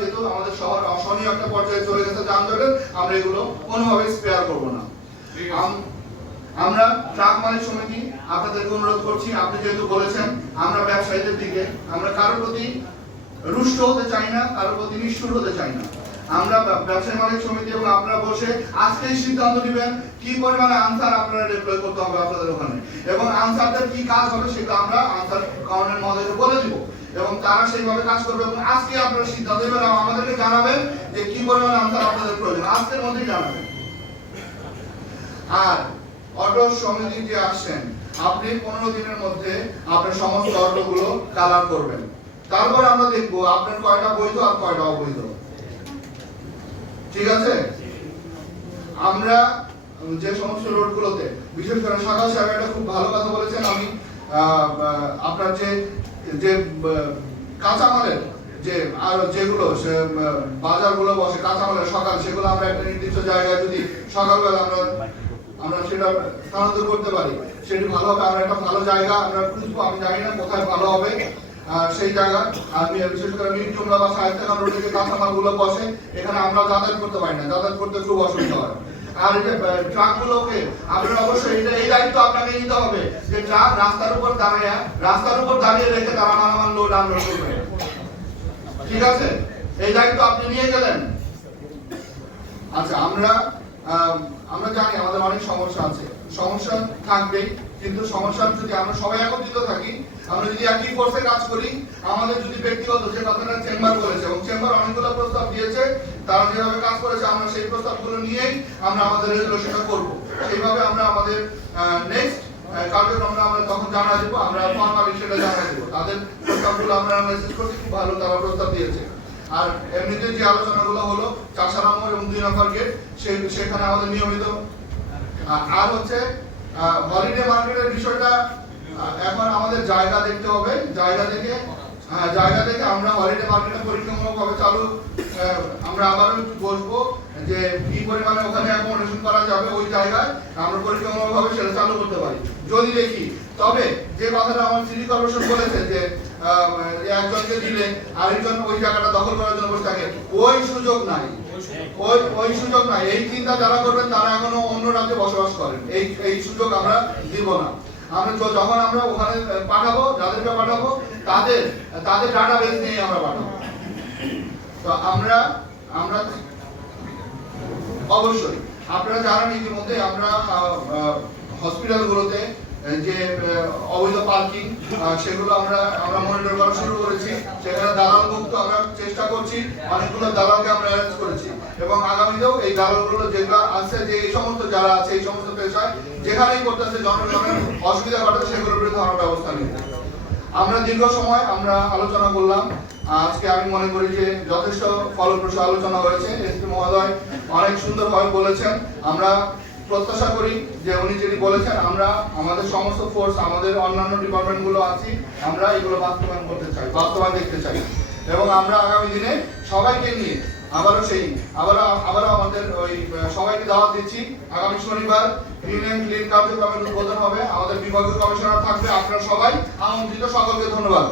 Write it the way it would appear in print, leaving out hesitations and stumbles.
যেহেতু আমাদের শহর অসহনীয় একটা পর্যায়ে চলে গেছে যানজটের, আমরা এগুলো কোনোভাবে স্পেয়ার করবো না। আমরা ট্রাক মালিক সমিতি আপনাদেরকে অনুরোধ করছি, আপনি যেহেতু বলেছেন আমরা ব্যবসায়ীদের দিকে আমরা কারোর প্রতি রুষ্ট হতে চাই না, কারোর প্রতি নিষ্ঠুর হতে চাই না। আমরা ব্যবসায়ী মালিক সমিতি এবং আপনারা বসে আজকেই সিদ্ধান্ত নেবেন কি পরিমাণে আনসার আপনারা ডিপ্লয় করতে হবে আপনাদের ওখানে, এবং আনসারদের কি কাজ হবে সেটা আমরা আনসার গভর্নমেন্ট মহোদয়কে বলে দিব এবং তারা সেইভাবে কাজ করবে। এবং আজকে আপনারা সিদ্ধান্ত নেবেন এবং আমাদেরকে জানাবেন যে কি পরিমাণে আনসার আপনাদের প্রয়োজন, আজকের মধ্যেই জানাবেন। আর অটো সমিতি যে আসছেন, আপনি 15 দিনের মধ্যে আপনার সমস্ত অটোগুলো কালার করবেন, তারপর আমরা দেখবো আপনার কয়টা বৈধ আর কয়টা অবৈধ। ঠিক আছে? আমরা যে সমস্ত রোডগুলোতে, বিশেষ করে সকাল সাহেব একটা খুব ভালো কথা বলেছেন, আমি আপনার যে কাঁচামালের যে আর যেগুলো বাজারগুলো বসে কাঁচামালের সকাল, সেগুলো আমরা একটা নির্দিষ্ট জায়গায় যদি সকালবেলা আমরা সেটা স্থানান্তর করতে পারি সেটি ভালো হবে। আমরা একটা ভালো জায়গা আমরা খুঁজবো, আমি জানি না কোথায় ভালো হবে সেই জায়গা। আমি বিশেষ করে মিরজুমলা বা সাহিত্যখান রোডে যে কাঁচামালগুলো বসে, এখানে আমরা যাতায়াত করতে পারি না, যাতায়াত করতে খুব অসুবিধা হয়। আর এই যে ট্রাকগুলোকে আপনারা অবশ্যই এই দায়িত্ব আপনাকে নিতে হবে যে ট্রাক রাস্তার উপর দাঁড়িয়ে রেখে তারা মালামাল লোড আনলোড করবে। ঠিক আছে? এই দায়িত্ব আপনি নিয়ে গেলেন। আচ্ছা, আমরা জানি আমাদের অনেক সমস্যা আছে, সমস্যা থাকবেই, কিন্তু সমস্যা যদি আমরা সবাই একত্রিত থাকি, আমরা যদি একই ফোর্সে কাজ করি, আমাদের যদি ব্যক্তিগত যে কথাটা চেম্বার করেছে এবং চেম্বার অনেকগুলো প্রস্তাব দিয়েছে, তারা যেভাবে কাজ করেছে আমরা সেই প্রস্তাবগুলো নিয়েই আমরা আমাদের রেজুলেশনটা করব। সেইভাবে আমরা আমাদের নেক্সট কার্যক্রমটা আমরা তখন জানা দেবো, আমরা ফর্মালি সেটা জানা দেবো। তাদের প্রস্তাবগুলো আমরা মেসেজ করছি, খুব ভালো তারা প্রস্তাব দিয়েছে। আর এমনিতে যে আলোচনাগুলো হলো 4 নম্বর এবং 2 নম্বর গেট, সেখানে আমাদের নিয়মিত আর হচ্ছে হলিডে মার্কেটের বিষয়টা এখন আমাদের জায়গা দেখতে হবে। জায়গা থেকে আমরা হলিডে মার্কেটে পরীক্ষামূলকভাবে চালু, আমরা আবারও একটু বসবো যে কি পরিমাণে ওখানে অ্যাকোমোডেশন করা যাবে, ওই জায়গায় আমরা পরীক্ষামূলকভাবে সেটা চালু করতে পারি যদি দেখি। তবে যে কথাটা আমার সিটি কর্পোরেশন বলেছে যে একজনকে দিলে আরেকজন ওই জায়গাটা দখল করার জন্য বসে থাকে, ওই সুযোগ নাই। এই চিন্তা যারা করবেন তারা এখনো অন্য রাজ্যে বসবাস করেন, এই সুযোগ আমরা দিব না। আমরা যখন আমরা ওখানে পাঠাবো, যাদেরকে পাঠাবো তাদের ডাটাবেস নিয়ে আমরা পাঠাবো। তো আমরা অবশ্যই আপনারা জানেন ইতিমধ্যে আমরা হসপিটালগুলোতে যে অবৈধ পার্কিং সেগুলো আমরা মনিটর করা শুরু করেছি। সেখানে দালাল মুক্ত আমরা চেষ্টা করছি, অনেকগুলো দালালকে আমরা অ্যারেস্ট করেছি এবং আগামীতেও এই দালালগুলো যেগুলো আছে, যে এই সমস্ত যারা আছে এই সমস্ত পেশায় যেখানেই করতেছে জনগণের অসুবিধা ঘটে সেগুলোর বিরুদ্ধে আমরা ব্যবস্থা নিব। আমরা দীর্ঘ সময় আমরা আলোচনা করলাম, আজকে আমি মনে করি যে যথেষ্ট ফলপ্রসূ আলোচনা হয়েছে। এসপি মহোদয় অনেক সুন্দরভাবে বলেছেন। আমরা প্রত্যাশা করি যে উনি যেটি বলেছেন, আমরা আমাদের সমস্ত ফোর্স, আমাদের অন্যান্য ডিপার্টমেন্টগুলো আছি, আমরা এগুলো বাস্তবায়ন দেখতে চাই এবং আমরা আগামী দিনে সবাইকে নিয়ে আবারও আমাদের ওই সবাইকে দাওয়াত দিচ্ছি। আগামী শনিবার ইউনিয়ন ক্লিন কার্যক্রমের উদ্বোধন হবে, আমাদের বিভাগীয় কমিশনার থাকবে, আপনারা সবাই আমন্ত্রিত। সকলকে ধন্যবাদ।